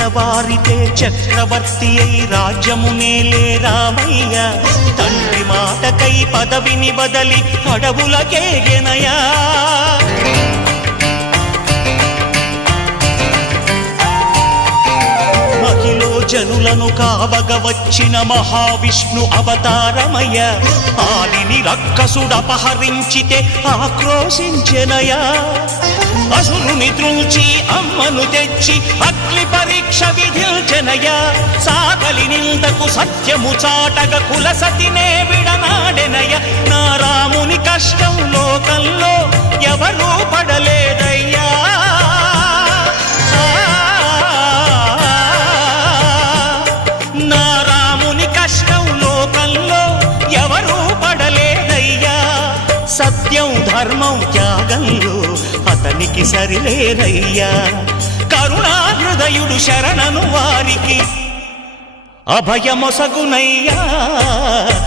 తెల్లవారితే చక్రవర్తి అయి రాజ్యమునేలే రామయ్య తండ్రి మాటకై పదవిని బదలి అడవులకేగెనయా మహిలో జనులను కావగ వచ్చిన మహావిష్ణు అవతారమయ్య ఆలిని రక్కసుడపహరించితే ఆక్రోశించెనయా అసురుని త్రుంచి అమ్మను తెచ్చి అగ్ని పరీక్ష విధించెనయా సాగలి నిందకు సత్యము చాటగ కులసతినే విడనాడెనయ నా రాముని కష్టం లోకంలో ఎవరూ పడలేదయ్యా నా రాముని కష్టం లోకంలో ఎవరూ పడలేదయ్యా సత్యం ధర్మం త్యాగంలో అతనికి సరిలేరయ్యా కరుణా హృదయుడు శరణను వారికి అభయమొసగునయ్యా